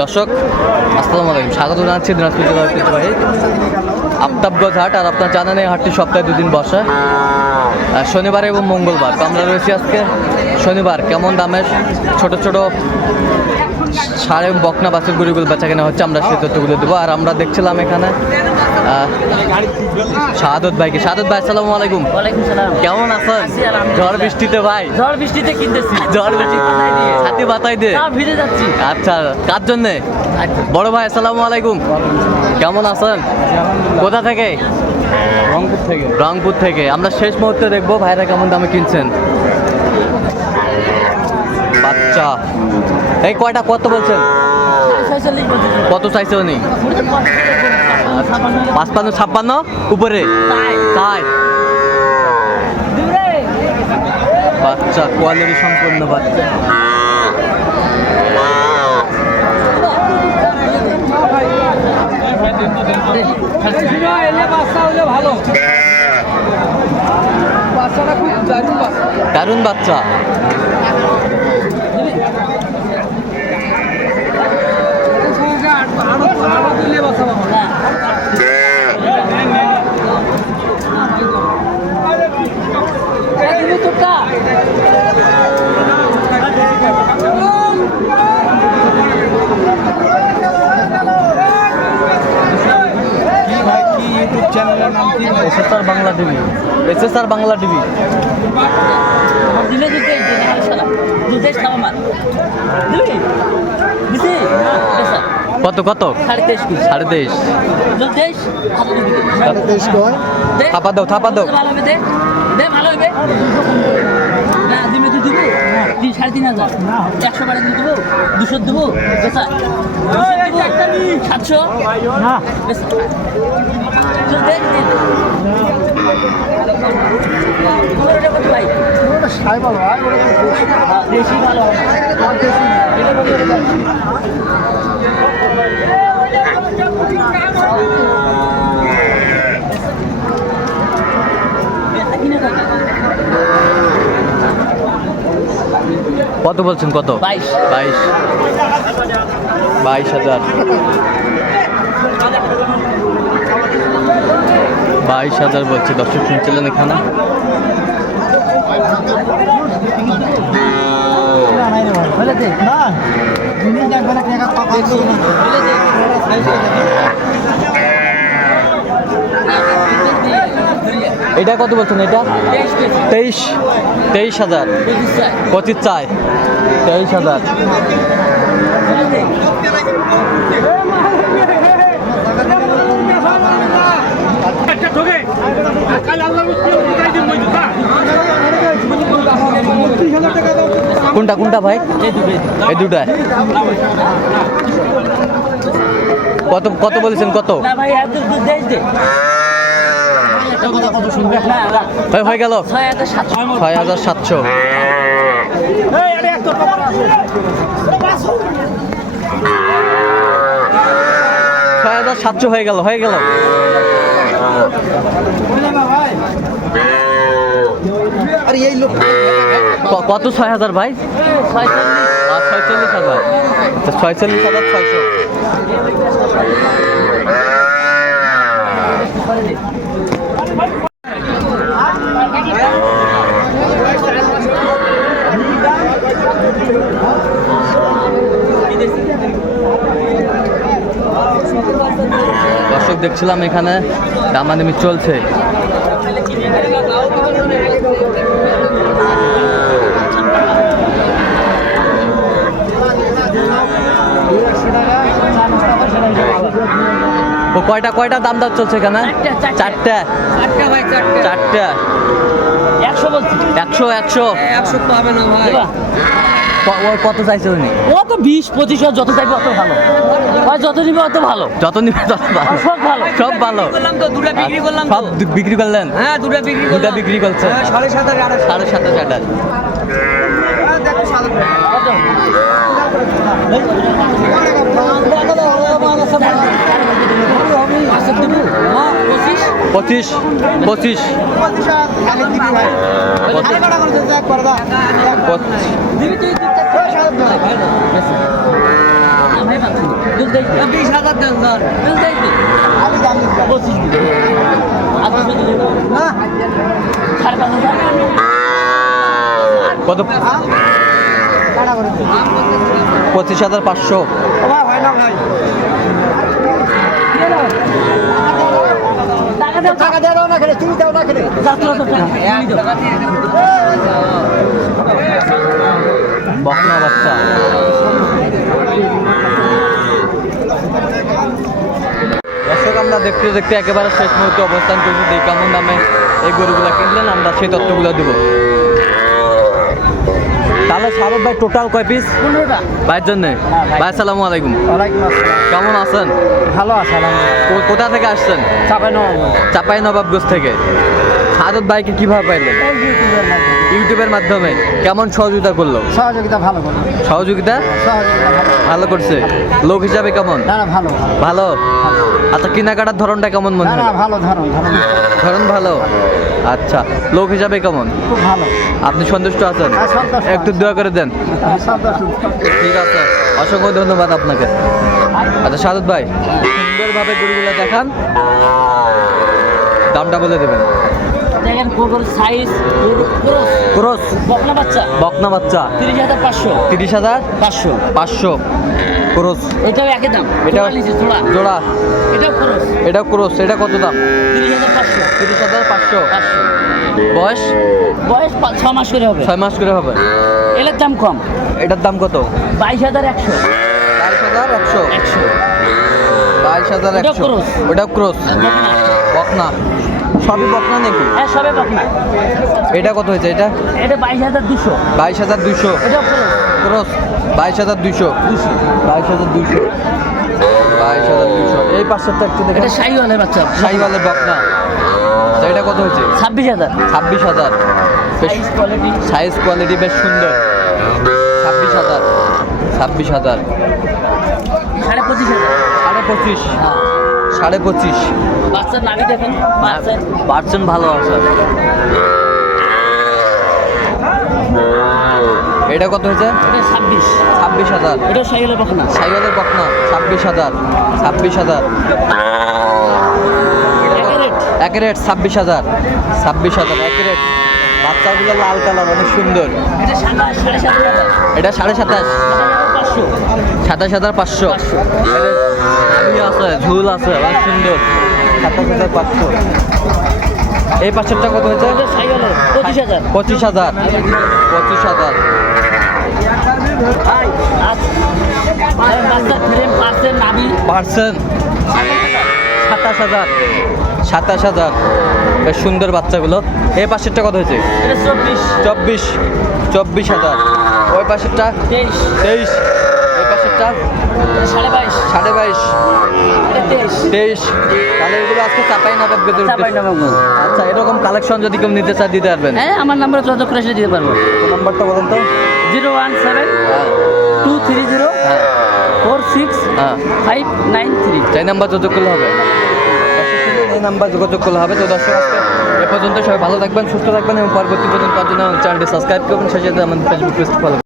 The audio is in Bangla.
দর্শক, আসসালামু আলাইকুম। স্বাগত জানাচ্ছি দিনাজপুর জেলার ঐতিহ্যবাহী আফতাবগঞ্জ হাট আর আপনার জানেন এই হাটটি সপ্তাহে দুদিন বসে শনিবার এবং মঙ্গলবার। তো আমরা রয়েছি আজকে শনিবার। কেমন দামের ছোট ছোট সাড়ে বকনা বাছুর গরুগুলো বেচা কেনা হচ্ছে আমরা সেই তথ্যগুলো দেবো। আর আমরা দেখছিলাম এখানে শাহাদত ভাইকে। শাহাদত ভাই আসসালামু আলাইকুম। কেমন আছেন? ঝড় বৃষ্টিতে ভাই। ঝড় বৃষ্টিতে কিনতেছি। ঝড় বৃষ্টি। ছাতি বাতাই দে ভিজে যাচ্ছি। আচ্ছা কার জন্য? বড় ভাই আসসালামু আলাইকুম। কেমন আছেন? কোথা থেকে? রংপুর থেকে। রংপুর থেকে। আমরা শেষ মুহূর্তে দেখব ভাইরা কেমন দামে কিনছেন। বাচ্চা। এই কয়টা কত বলছেন? কত চাইছে উনি? পাঁচপান্ন, ছাপ্পান্ন? উপরে? তাই। বাচ্চা, কোয়ালিটি সম্পূর্ণ বাচ্চা। দারুণ বাচ্চা দারুণ বাচ্চা আরও আরও দিলে বাচ্চা পাবো কি ভাই কি ইউটিউব চ্যানেলের নাম কি SSR Bangla TV. SSR Bangla TV. দিলে দিতে শালা দুধের খাওয়া মার দিবি স্যার কত কত? সাড়ে তেইশ। থাপা দাও থাপা দাও। ভালো হবে দে দে ভালো হবে না দিনে তুই দিব তিন সাড়ে তিন হাজার। একশো বারে দিয়ে দেবো দুশো দেবো বেসা সাতশো? বেশি। ভালো এটা কত বলছেন কত? বাইশ। বাইশ। বাইশ হাজার। বাইশ হাজার বলছে দর্শক শুনছিলেন এখানে? বলে দে বলে দে এটা কত বলছেন এটা? তেইশ তেইশ হাজার। পঁচিশ চাই। তেইশ হাজার। কোনটা কোনটা ভাই? এই দুটো কত কত বলেছেন কত? ভাই হয়ে গেল। ছয় হাজার সাতশো। ছয় হাজার সাতশো হয়ে গেল হয়ে গেল। কত ছয় হাজার ভাই? ছয়চল্লিশ হাজার। আচ্ছা ছয়চল্লিশ হাজার ছয়শো দর্শক দেখছিলাম এখানে দামাদামি চলছে। কয়টা কয়টা দাম দাম চলছে এখানে? চারটা, চারটা। একশো বলছি। একশো একশো? একশো তো হবে না ভাই। কত চাইছে উনি? ও তো বিশ পঁচিশ যত চাইবে অত ভালো। যত নিবে অত ভালো। যত নিবে তত ভালো। সব ভালো। সব ভালো। করলাম তো দুটা বিক্রি করলাম সব বিক্রি করলেন? হ্যাঁ দুটা বিক্রি দুটা বিক্রি করছে। হ্যাঁ, সাড়ে সাত হাজার সাড়ে সাতাশ আঠাশ কত আচ্ছা, দেবো? হ্যাঁ, পঁচিশ পঁচিশ। বিশ হাজার কত? পঁচিশ হাজার পাঁচশো। হয় না ভাই টাকা না খেলে, তুমি না খেলে। আমরা দেখতে দেখতে একেবারে শেষ মুহূর্তে অবস্থান করছি। যে কেমন এই গরুগুলা কিনলেন, আমরা সেই তথ্যগুলো দেবো। তাহলে ভাই টোটাল কয় পিস পনেরোটা। ভাইয়ের জন্য? ভাই। আসসালামু আলাইকুম। ওয়ালাইকুম আসসালাম। কেমন আছেন? ভালো আছেন কোথা থেকে আসছেন? চাপাই নবাব চাপাই নবাবগঞ্জ থেকে। সারদ ভাইকে কীভাবে পাইলেন? ইউটিউবের মাধ্যমে কেমন সহযোগিতা করল? সহযোগিতা ভালো করো সহযোগিতা? ভালো করছে। লোক হিসাবে কেমন? ভালো ভালো। আচ্ছা কেনাকাটার ধরনটা কেমন মনে হয় ভালো ধরন ধরুন। ভালো? আচ্ছা লোক হিসাবে কেমন? খুব ভালো। আপনি সন্তুষ্ট আছেন? হ্যাঁ, একটু দোয়া করে দেন। ঠিক আছে। অসংখ্য ধন্যবাদ আপনাকে। আচ্ছা সাদত ভাই সুন্দরভাবে গরুগুলো দেখান। দামটা বলে দেবেন। দেখেন কোকর সাইজ ক্রস। বকনা বাচ্চা। বকনা বাচ্চা। তিরিশ হাজার পাঁচশো। তিরিশ হাজার পাঁচশো। পাঁচশো। ক্রস। এটাও একই দাম। এটা এটা নিচে থোড়া জোড়া। এটাও খরচ এটা ক্রস। এটা কত দাম? তিরিশ হাজার পাঁচশো। তিরিশ হাজার পাঁচশো। পাঁচশো। বয়স? বয়স পাঁচ ছ মাস করে হবে। ছয় মাস করে হবে। এলের দাম কম। এটার দাম কত? বাইশ হাজার একশো। বাইশ হাজার একশো। একশো। বাইশ হাজার একশো। cross। ওটা ক্রস। বকনা। সবই বকনা নাকি? হ্যাঁ সবে বকনা। এটা কত হয়েছে এটা? এটা বাইশ হাজার দুশো। বাইশ হাজার খরচ ক্রস। বাইশ হাজার দুশো। বাইশ হাজার দুইশো বাইশ হাজার দুইশো এই পাঁচশোটা একটু দেখেন। এটা শাহি হলে বাচ্চা। সাইওয়ালের বকনা। আচ্ছা, এটা কত হয়েছে? ছাব্বিশ হাজার। ছাব্বিশ হাজার। সাইজ কোয়ালিটি সাইজ কোয়ালিটি বেশ সুন্দর। ছাব্বিশ হাজার। ছাব্বিশ হাজার। সাড়ে পঁচিশ হাজার। সাড়ে পঁচিশ। সাড়ে পঁচিশ। বাচ্চার নাভি দেখেন পার্সেন্ট ভালো আছে। এটা কত হয়েছে? ছাব্বিশ। ছাব্বিশ হাজার। শাহি হলে বকনা সাইকেলের বকনা ছাব্বিশ হাজার। ছাব্বিশ হাজার। এক রেট। ছাব্বিশ হাজার। ছাব্বিশ হাজার এক রেট। বাচ্চাগুলো লাল কালার অনেক সুন্দর। এটা সাড়ে সাতাশ। সাতাশ হাজার পাঁচশো। আছে ঝুল আছে অনেক সুন্দর। সাতাশ হাজার পাঁচশো। এই পাঁচশোটা কত হয়েছে? পঁচিশ হাজার। পঁচিশ হাজার। পঁচিশ হাজার। পার্সেন্ট সাতাশ হাজার। সাতাশ হাজার। বেশ সুন্দর বাচ্চাগুলো। এই পাশেরটা কত হয়েছে? চব্বিশ। চব্বিশ। চব্বিশ হাজার। ওই পাশেরটা? তেইশ। তেইশ। ওই পাশেরটা? সাড়ে বাইশ। সাড়ে বাইশ। তেইশ। তাহলে এগুলো আজকে চাপাই নবাব চাপাই নবাবগঞ্জ। আচ্ছা এরকম কালেকশন যদি কেউ নিতে চায় দিতে পারবেন। হ্যাঁ আমার নাম্বার যোগাযোগ করে দিতে পারব। নাম্বারটা বলেন তো। Zero one seven two three zero four six five nine three এই নাম্বার যোগাযোগ করলে হবে। এই নাম্বার যোগাযোগ করলে হবে। তো দর্শক এ পর্যন্ত সবাই ভালো থাকবেন, সুস্থ থাকবেন এবং পরবর্তী পর্যন্ত চ্যানেলটি সাবস্ক্রাইব করবেন। সেই সাথে আমাদের ফেসবুক পেজ ফলো